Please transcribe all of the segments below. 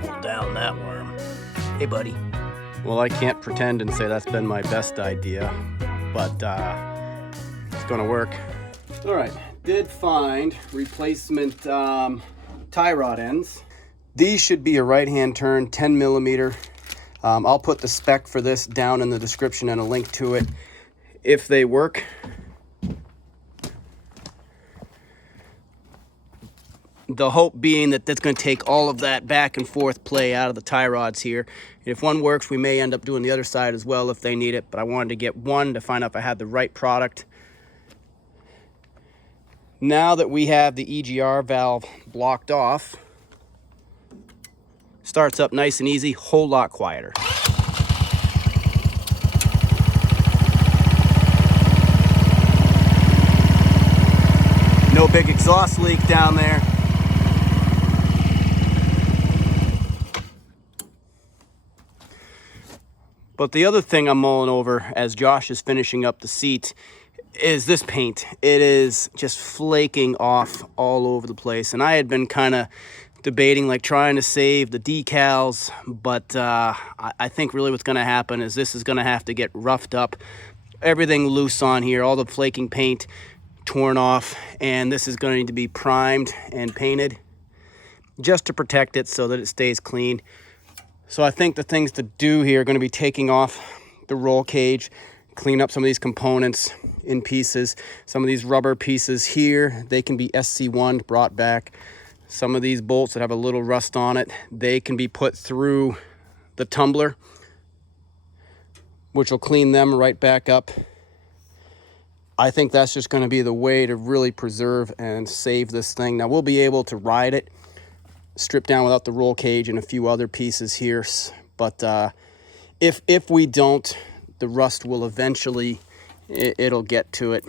gobble down that worm. Hey, buddy. Well, I can't pretend and say that's been my best idea, but it's gonna work. All right, did find replacement tie rod ends. These should be a right-hand turn, 10 millimeter. I'll put the spec for this down in the description and a link to it if they work. The hope being that that's going to take all of that back and forth play out of the tie rods here. If one works, we may end up doing the other side as well if they need it, but I wanted to get one to find out if I had the right product. Now that we have the EGR valve blocked off, starts up nice and easy, whole lot quieter. No big exhaust leak down there. But the other thing I'm mulling over as Josh is finishing up the seat is this paint. It is just flaking off all over the place. And I had been kind of debating like trying to save the decals, but I think really what's going to happen is this is going to have to get roughed up. Everything loose on here, all the flaking paint torn off, and this is going to need to be primed and painted just to protect it so that it stays clean. So I think the things to do here are going to be taking off the roll cage, clean up some of these components in pieces. Some of these rubber pieces here, they can be SC1 brought back. Some of these bolts that have a little rust on it, they can be put through the tumbler, which will clean them right back up. I think that's just going to be the way to really preserve and save this thing. Now we'll be able to ride it stripped down without the roll cage and a few other pieces here, but if we don't, the rust will eventually, it'll get to it.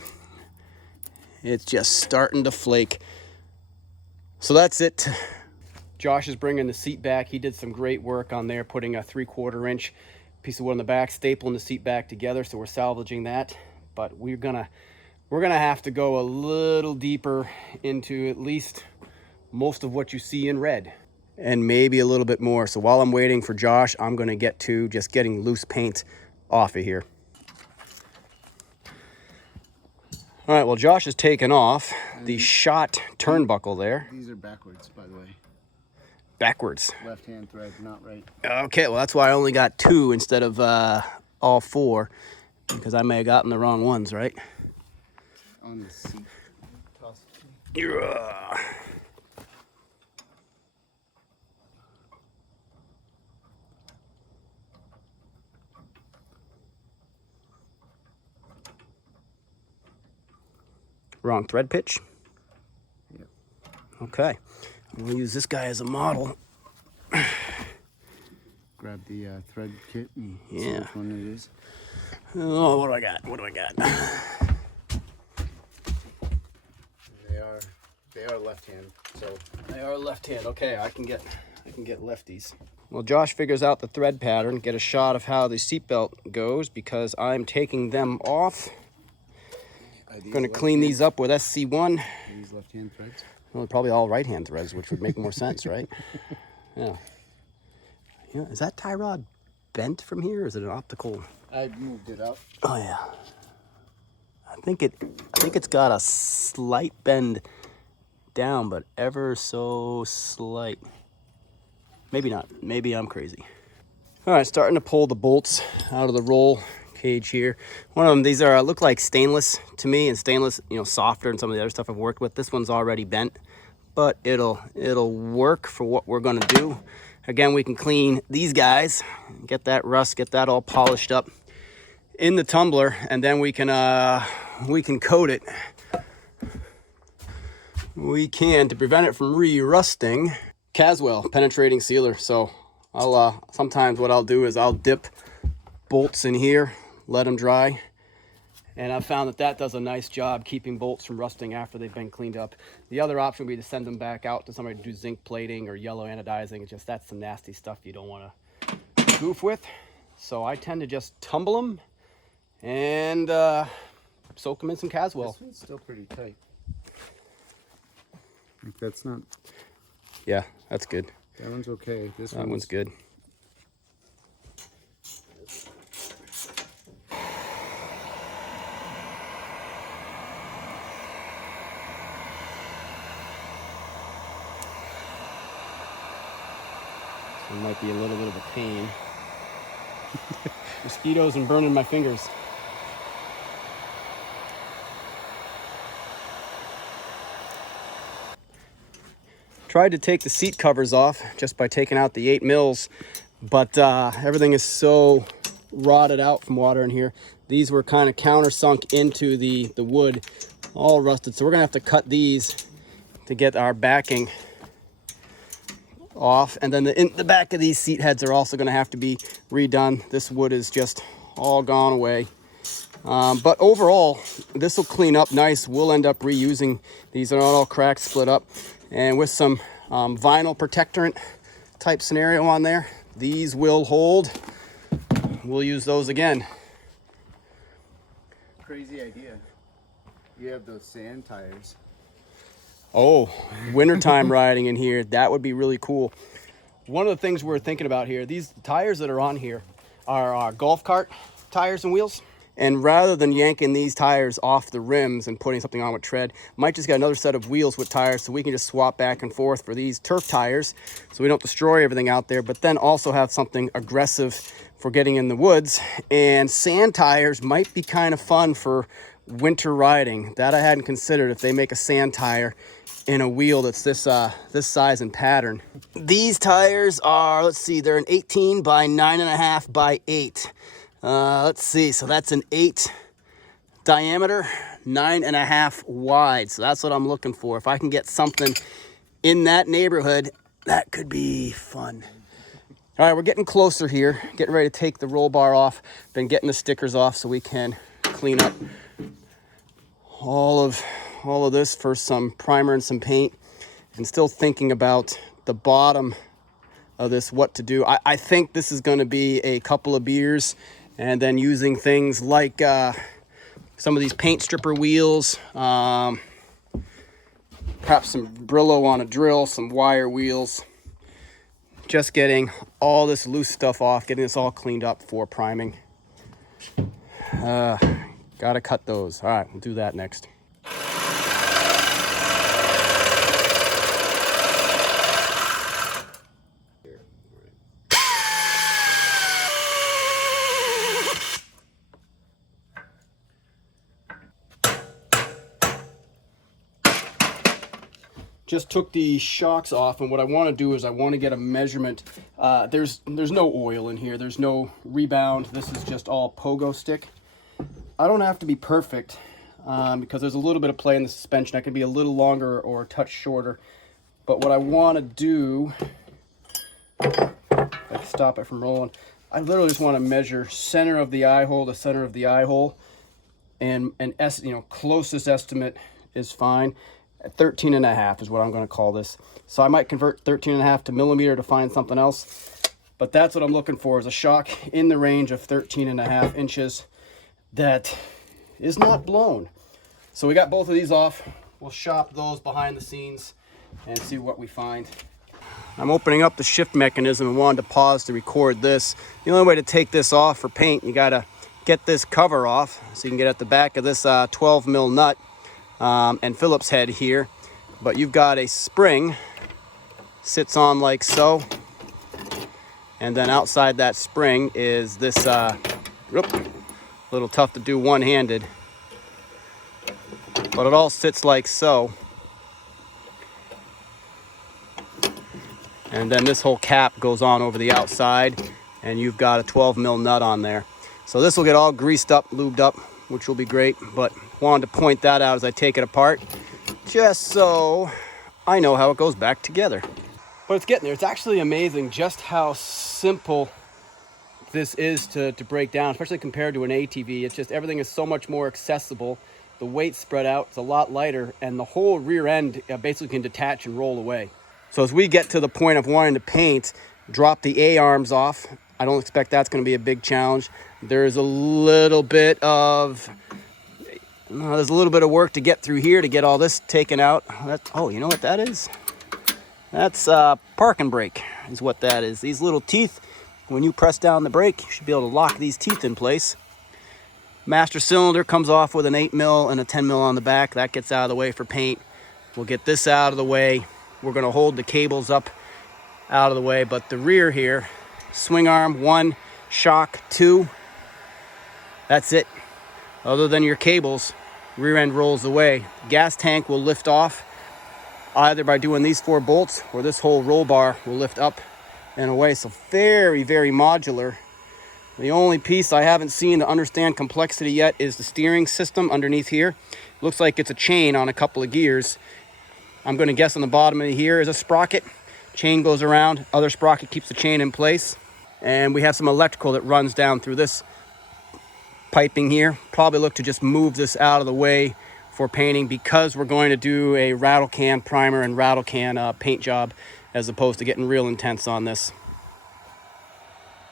It's just starting to flake. So that's it. Josh is bringing the seat back. He did some great work on there, putting a 3/4 inch piece of wood on the back, stapling the seat back together, so we're salvaging that. But we're gonna have to go a little deeper into at least most of what you see in red, and maybe a little bit more. So while I'm waiting for Josh, I'm going to get to just getting loose paint off of here. All right, well, Josh has taken off the shot turnbuckle there. These are backwards, by the way. Backwards. Left-hand thread, not right. Okay, well, that's why I only got 2 instead of all 4, because I may have gotten the wrong ones, right? On the seat. Wrong thread pitch. Yep. Okay, we'll use this guy as a model. Grab the thread kit and Yeah. see which one it is. Oh, what do I got? What do I got? They are left hand, so They are left hand. Okay, I can get lefties. Well, Josh figures out the thread pattern, get a shot of how the seatbelt goes, because I'm taking them off. I'm going to clean these up with SC1. Are these left-hand threads? Well, they're probably all right-hand threads, which would make more sense, right? Yeah. Yeah. Is that tie rod bent from here, or is it an optical? I moved it up. Oh yeah. I think it's got a slight bend down, but ever so slight. Maybe not. Maybe I'm crazy. All right, starting to pull the bolts out of the roll cage here. One of them, these are look like stainless to me, and stainless, you know, softer than some of the other stuff I've worked with. This one's already bent, but it'll work for what we're going to do. Again, we can clean these guys, get that rust, get that all polished up in the tumbler, and then we can coat it. We can, to prevent it from re-rusting, Caswell penetrating sealer. So I'll sometimes what I'll do is I'll dip bolts in here, let them dry, and I've found that does a nice job keeping bolts from rusting after they've been cleaned up. The other option would be to send them back out to somebody to do zinc plating or yellow anodizing. It's just, that's some nasty stuff you don't want to goof with. So I tend to just tumble them and soak them in some Caswell. This one's still pretty tight. Like, that's not... Yeah, that's good. That one's okay. This That one's good. So it might be a little bit of a pain. Mosquitoes and burning my fingers. Tried to take the seat covers off just by taking out the 8 mils, but everything is so rotted out from water in here. These were kind of countersunk into the wood, all rusted. So we're gonna have to cut these to get our backing off. And then the back of these seat heads are also gonna have to be redone. This wood is just all gone away. But overall, this will clean up nice. We'll end up reusing these. They're not all cracked, split up. And with some vinyl protectorant type scenario on there, these will hold. We'll use those again. Crazy idea. You have those sand tires. Oh, wintertime riding in here, that would be really cool. One of the things we're thinking about here, these tires that are on here are golf cart tires and wheels. And rather than yanking these tires off the rims and putting something on with tread, might just get another set of wheels with tires so we can just swap back and forth for these turf tires so we don't destroy everything out there, but then also have something aggressive for getting in the woods. And sand tires might be kind of fun for winter riding. That I hadn't considered, if they make a sand tire in a wheel that's this size and pattern. These tires are, let's see, they're an 18 by 9.5 by 8. Let's see, so that's an 8 diameter, 9.5 wide. So that's what I'm looking for. If I can get something in that neighborhood, that could be fun. All right, we're getting closer here, getting ready to take the roll bar off, then getting the stickers off so we can clean up all of this for some primer and some paint, and still thinking about the bottom of this, what to do. I think this is going to be a couple of beers, and then using things like some of these paint stripper wheels, perhaps some Brillo on a drill, some wire wheels, just getting all this loose stuff off, getting this all cleaned up for priming. Gotta cut those. All right, we'll do that next. Just took the shocks off, and what I want to do is I want to get a measurement. There's no oil in here. There's no rebound. This is just all pogo stick. I don't have to be perfect because there's a little bit of play in the suspension. I can be a little longer or a touch shorter. But what I want to do, if I can stop it from rolling, I literally just want to measure center of the eye hole to center of the eye hole, and closest estimate is fine. 13.5 is what I'm going to call this. So I might convert 13.5 to millimeter to find something else. But that's what I'm looking for, is a shock in the range of 13.5 inches that is not blown. So we got both of these off. We'll shop those behind the scenes and see what we find. I'm opening up the shift mechanism and wanted to pause to record this. The only way to take this off for paint, you got to get this cover off so you can get at the back of this 12 mil nut. And Phillips head here, but you've got a spring, sits on like so, and then outside that spring is this a little tough to do one-handed, but it all sits like so, and then this whole cap goes on over the outside, and you've got a 12 mil nut on there. So this will get all greased up, lubed up, which will be great, but wanted to point that out as I take it apart, just so I know how it goes back together. But it's getting there. It's actually amazing just how simple this is to break down, especially compared to an ATV. It's just, everything is so much more accessible. The weight's spread out, it's a lot lighter, and the whole rear end basically can detach and roll away. So as we get to the point of wanting to paint, drop the A-arms off. I don't expect that's going to be a big challenge. There's a little bit of work to get through here to get all this taken out. Oh, you know what that is? That's parking brake is what that is. These little teeth, when you press down the brake, you should be able to lock these teeth in place. Master cylinder comes off with an 8 mil and a 10 mil on the back. That gets out of the way for paint. We'll get this out of the way. We're gonna hold the cables up out of the way, but the rear here, swing arm 1, shock 2, that's it. Other than your cables, rear end rolls away. Gas tank will lift off either by doing these 4 bolts, or this whole roll bar will lift up and away. So very, very modular. The only piece I haven't seen to understand complexity yet is the steering system underneath here. Looks like it's a chain on a couple of gears. I'm going to guess on the bottom of here is a sprocket. Chain goes around, other sprocket keeps the chain in place. And we have some electrical that runs down through this piping here. Probably look to just move this out of the way for painting, because we're going to do a rattle can primer and rattle can paint job, as opposed to getting real intense on this.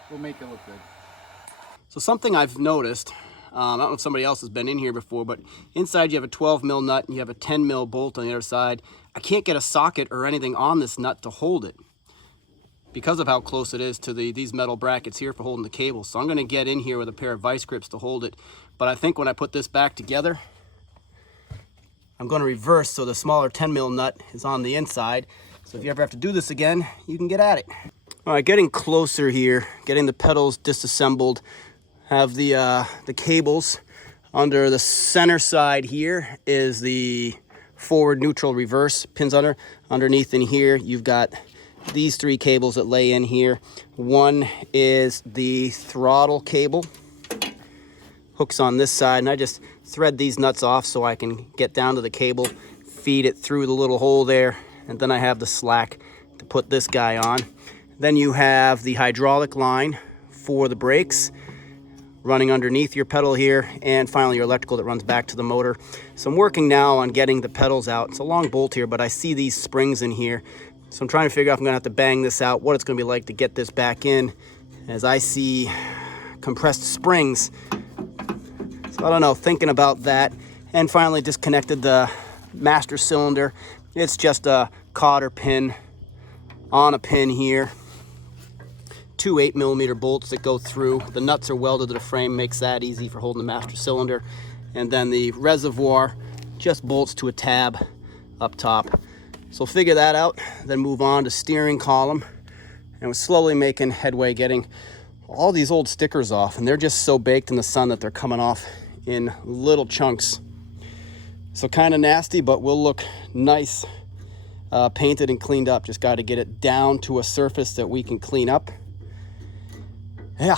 We'll make it look good. So something I've noticed, I don't know if somebody else has been in here before, but inside you have a 12 mil nut and you have a 10 mil bolt on the other side. I can't get a socket or anything on this nut to hold it because of how close it is to these metal brackets here for holding the cable. So I'm going to get in here with a pair of vice grips to hold it. But I think when I put this back together, I'm going to reverse so the smaller 10 mil nut is on the inside. So if you ever have to do this again, you can get at it. All right, getting closer here, getting the pedals disassembled. Have the cables under the center side here is the forward, neutral, reverse pins underneath in here. You've got these 3 cables that lay in here. One is the throttle cable, hooks on this side, and I just thread these nuts off so I can get down to the cable, feed it through the little hole there, and then I have the slack to put this guy on. Then you have the hydraulic line for the brakes running underneath your pedal here, and finally your electrical that runs back to the motor. So I'm working now on getting the pedals out. It's a long bolt here, but I see these springs in here. So I'm trying to figure out if I'm gonna have to bang this out, what it's gonna be like to get this back in, as I see compressed springs. So I don't know, thinking about that. And finally disconnected the master cylinder. It's just a cotter pin on a pin here. 2 8mm bolts that go through. The nuts are welded to the frame, makes that easy for holding the master cylinder. And then the reservoir just bolts to a tab up top. So figure that out, then move on to steering column. And we're slowly making headway getting all these old stickers off, and they're just so baked in the sun that they're coming off in little chunks. So kind of nasty, but will look nice painted and cleaned up. Just got to get it down to a surface that we can clean up. Yeah,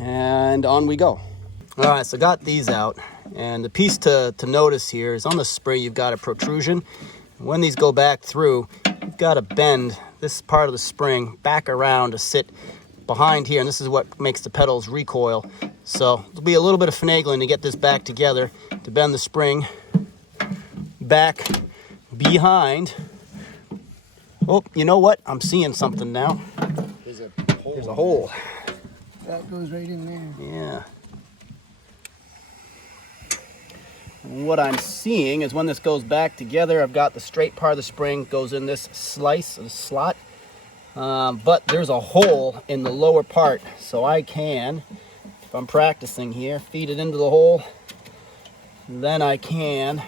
and on we go. All right, so got these out, and the piece to notice here is on the spring you've got a protrusion. When these go back through, you've got to bend this part of the spring back around to sit behind here, and this is what makes the pedals recoil. So there'll be a little bit of finagling to get this back together, to bend the spring back behind. Oh, you know what? I'm seeing something now. There's a hole. There's a hole. That goes right in there. Yeah. What I'm seeing is when this goes back together, I've got the straight part of the spring goes in this slice of slot, but there's a hole in the lower part, so I can, if I'm practicing here, feed it into the hole, then I can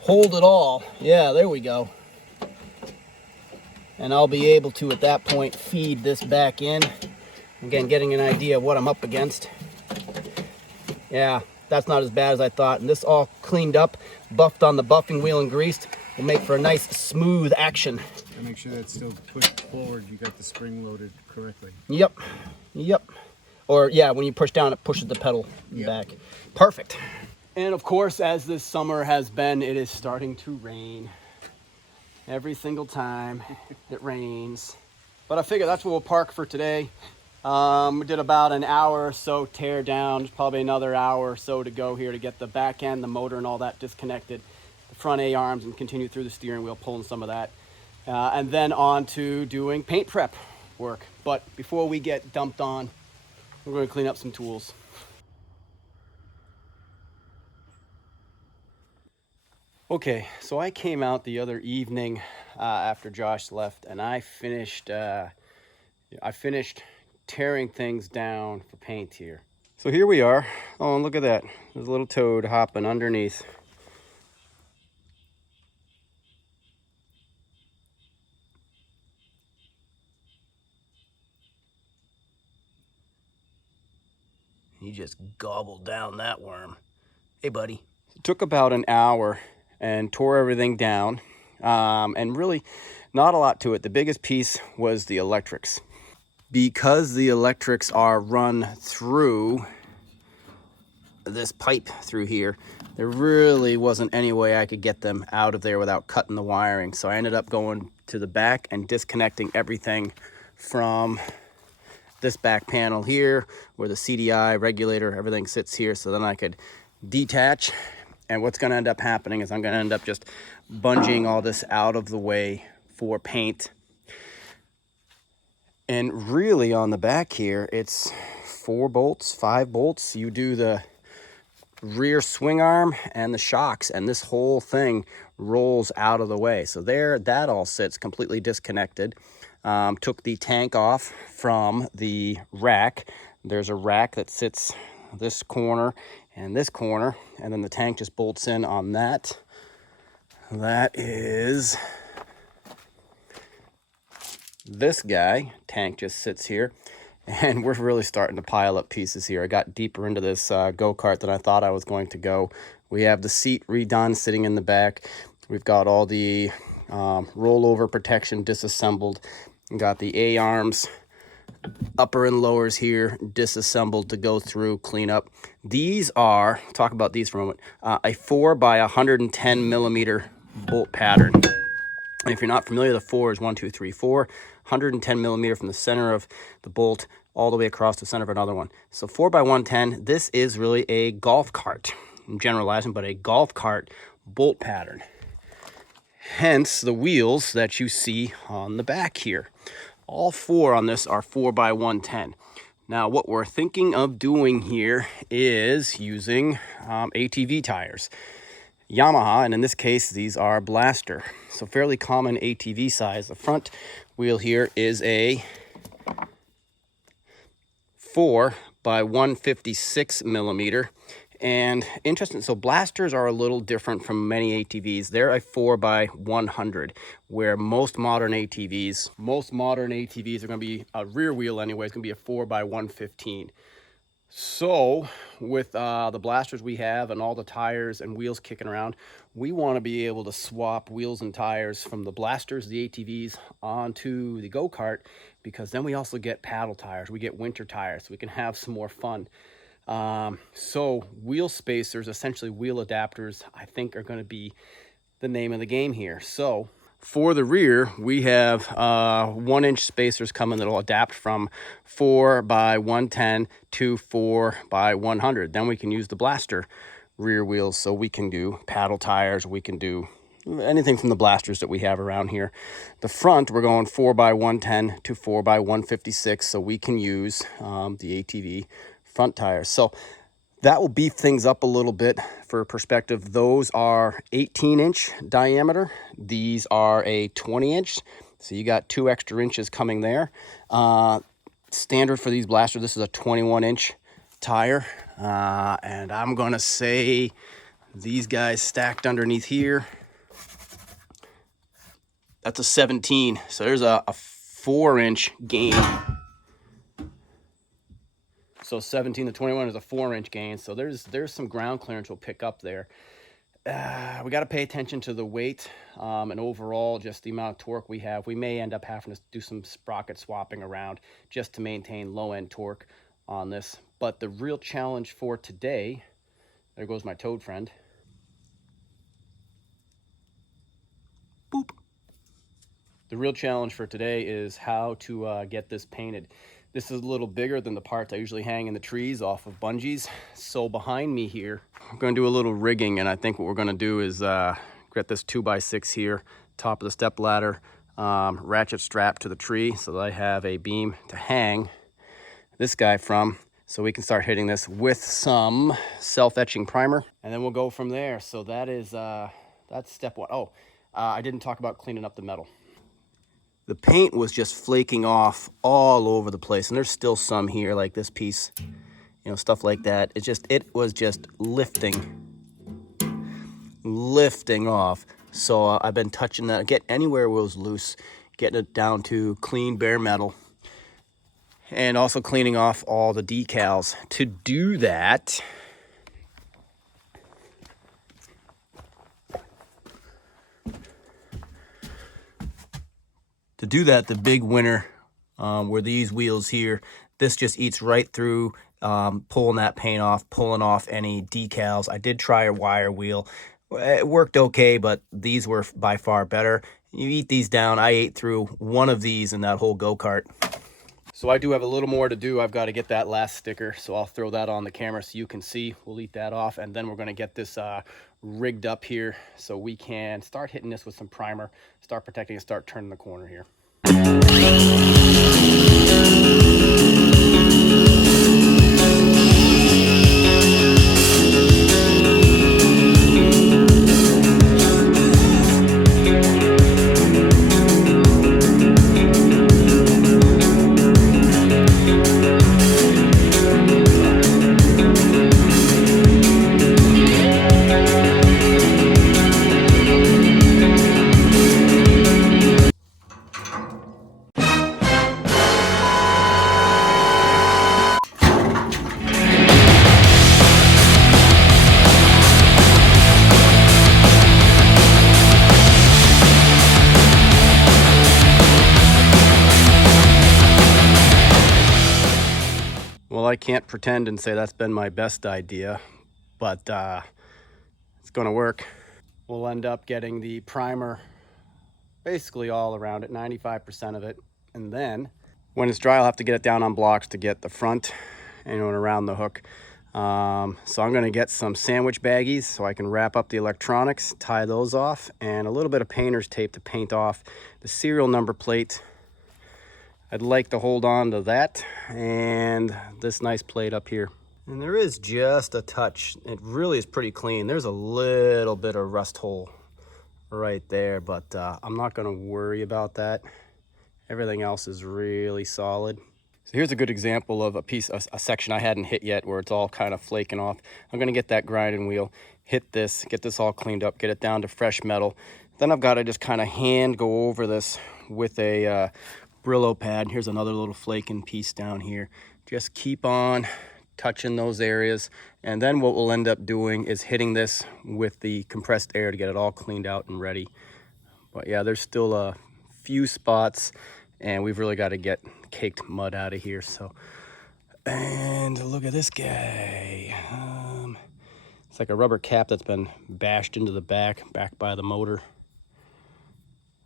hold it all. Yeah, there we go. And I'll be able to, at that point, feed this back in. Again, getting an idea of what I'm up against. Yeah, that's not as bad as I thought. And this all cleaned up, buffed on the buffing wheel and greased, will make for a nice smooth action. And make sure that's still pushed forward. You got the spring loaded correctly. Yep, yep. Or yeah, when you push down, it pushes the pedal back. Perfect. And of course, as this summer has been, it is starting to rain. Every single time it rains. But I figure that's where we'll park for today. We did about an hour or so tear down. There's probably another hour or so to go here to get the back end, the motor and all that disconnected. The front A-arms, and continue through the steering wheel, pulling some of that. And then on to doing paint prep work. But before we get dumped on, we're going to clean up some tools. Okay, so I came out the other evening after Josh left, and I finished tearing things down for paint here. So here we are. Oh, and look at that. There's a little toad hopping underneath. He just gobbled down that worm. Hey, buddy. It took about an hour and tore everything down. And really not a lot to it. The biggest piece was the electrics. Because the electrics are run through this pipe through here, there really wasn't any way I could get them out of there without cutting the wiring. So I ended up going to the back and disconnecting everything from this back panel here where the CDI regulator, everything sits here, so then I could detach. And what's going to end up happening is I'm going to end up just bungeeing all this out of the way for paint. And really on the back here, it's 4 bolts, 5 bolts. You do the rear swing arm and the shocks, and this whole thing rolls out of the way. So there, that all sits completely disconnected. Took the tank off from the rack. There's a rack that sits this corner and this corner, and then the tank just bolts in on that. That is this guy. Tank just sits here, and we're really starting to pile up pieces here. I got deeper into this go-kart than I thought I was going to go. We have the seat redone sitting in the back. We've got all the rollover protection disassembled. We got the A-arms, upper and lowers here, disassembled to go through, clean up. These are, talk about these for a moment, a 4 by 110 millimeter bolt pattern. And if you're not familiar, the 4 is 1, 2, 3, 4, 110 millimeter from the center of the bolt all the way across the center of another one. So 4 by 110, this is really a golf cart. I'm generalizing, but a golf cart bolt pattern. Hence the wheels that you see on the back here. All 4 on this are 4 by 110. Now what we're thinking of doing here is using ATV tires. Yamaha, and in this case these are Blaster, so fairly common ATV size. The front wheel here is a 4 by 156 millimeter. And interesting, so Blasters are a little different from many ATVs. They're a 4 by 100, where most modern ATVs are going to be a rear wheel anyway. It's going to be a 4 by 115. So with the Blasters we have and all the tires and wheels kicking around, we want to be able to swap wheels and tires from the Blasters, the ATVs, onto the go-kart, because then we also get paddle tires. We get winter tires, so we can have some more fun. So wheel spacers, essentially wheel adapters, I think are going to be the name of the game here. So for the rear, we have 1-inch spacers coming that'll adapt from 4 by 110 to 4 by 100. Then we can use the Blaster rear wheels, so we can do paddle tires, we can do anything from the Blasters that we have around here. The front, we're going 4 by 110 to 4 by 156, so we can use the ATV front tires. So that will beef things up a little bit for perspective. Those are 18-inch diameter. These are a 20-inch. So you got 2 extra inches coming there. Standard for these Blasters, this is a 21-inch tire. And I'm going to say these guys stacked underneath here, that's a 17. So there's a 4-inch gain. So 17 to 21 is a 4-inch gain. So there's some ground clearance we'll pick up there. We got to pay attention to the weight and overall just the amount of torque we have. We may end up having to do some sprocket swapping around just to maintain low-end torque on this. But the real challenge for today, there goes my toad friend. Boop. The real challenge for today is how to get this painted. This is a little bigger than the parts I usually hang in the trees off of bungees. So behind me here, I'm going to do a little rigging, and I think what we're going to do is get this 2x6 here, top of the step ladder, ratchet strap to the tree so that I have a beam to hang this guy from, so we can start hitting this with some self-etching primer, and then we'll go from there. So that is that's step 1. Oh, I didn't talk about cleaning up the metal. The paint was just flaking off all over the place, and there's still some here, like this piece, you know, stuff like that. It was just lifting off. So I've been touching that, get anywhere where it was loose, getting it down to clean bare metal, and also cleaning off all the decals. To do that, the big winner were these wheels here. This just eats right through, pulling that paint off, pulling off any decals. I did try a wire wheel. It worked okay, but these were by far better. You eat these down. I ate through one of these in that whole go-kart. So I do have a little more to do. I've got to get that last sticker, so I'll throw that on the camera so you can see. We'll eat that off, and then we're going to get this rigged up here so we can start hitting this with some primer, start protecting and start turning the corner here. Well, I can't pretend and say that's been my best idea, but it's going to work. We'll end up getting the primer basically all around it, 95% of it. And then when it's dry, I'll have to get it down on blocks to get the front and around the hook. So I'm going to get some sandwich baggies so I can wrap up the electronics, tie those off, and a little bit of painter's tape to paint off the serial number plate. I'd like to hold on to that and this nice plate up here. And there is just a touch. It really is pretty clean. There's a little bit of rust hole right there, but I'm not going to worry about that. Everything else is really solid. So here's a good example of a section I hadn't hit yet where it's all kind of flaking off. I'm going to get that grinding wheel, hit this, get this all cleaned up, get it down to fresh metal. Then I've got to just kind of hand go over this with a Brillo pad. Here's another little flaking piece down here. Just keep on touching those areas, and then what we'll end up doing is hitting this with the compressed air to get it all cleaned out and ready. But yeah, there's still a few spots, and we've really got to get caked mud out of here. So, and look at this guy. It's like a rubber cap that's been bashed into the back by the motor.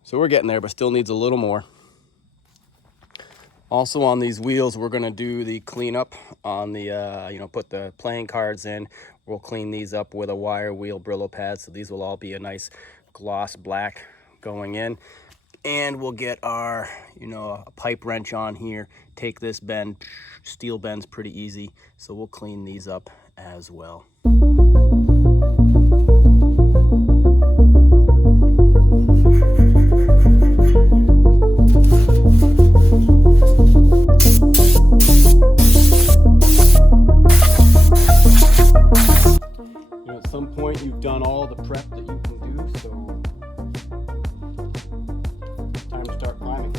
So we're getting there, but still needs a little more. Also on these wheels, we're going to do the cleanup on the, put the playing cards in. We'll clean these up with a wire wheel Brillo pad. So these will all be a nice gloss black going in. And we'll get our, a pipe wrench on here. Take this bend. Steel bend's pretty easy. So we'll clean these up as well. At some point you've done all the prep that you can do, so time to start climbing.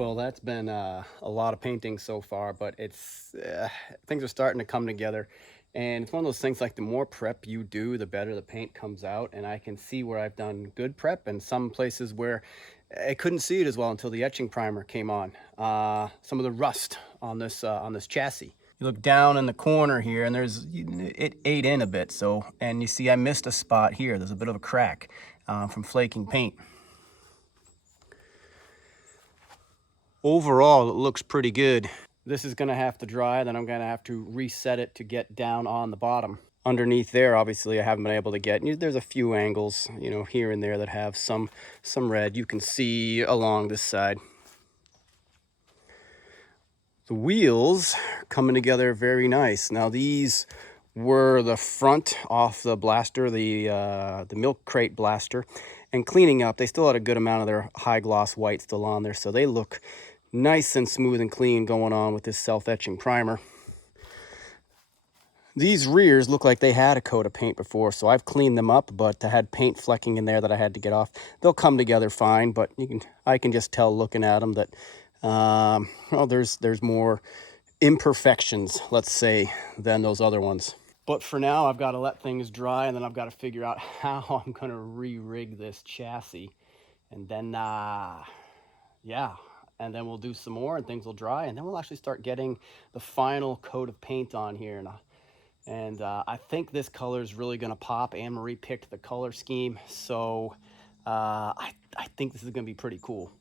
Well, that's been a lot of painting so far, but it's things are starting to come together. And it's one of those things, like the more prep you do, the better the paint comes out. And I can see where I've done good prep and some places where I couldn't see it as well until the etching primer came on. Some of the rust on this chassis. You look down in the corner here and it ate in a bit. So, and you see I missed a spot here. There's a bit of a crack from flaking paint. Overall, it looks pretty good. This is gonna have to dry, then I'm gonna have to reset it to get down on the bottom. Underneath there, obviously, I haven't been able to get, there's a few angles, here and there that have some red. You can see along this side. The wheels are coming together very nice. Now these were the front off the blaster, the milk crate blaster, and cleaning up, they still had a good amount of their high gloss white still on there, so they look nice and smooth and clean going on with this self-etching primer. These rears look like they had a coat of paint before, so I've cleaned them up, but I had paint flecking in there that I had to get off. They'll come together fine, but I can just tell looking at them that well, there's more imperfections, let's say, than those other ones. But for now, I've got to let things dry, and then I've got to figure out how I'm going to re-rig this chassis. And then, yeah, and then we'll do some more, and things will dry, and then we'll actually start getting the final coat of paint on here. And I think this color is really going to pop. Anne-Marie picked the color scheme, so I think this is going to be pretty cool.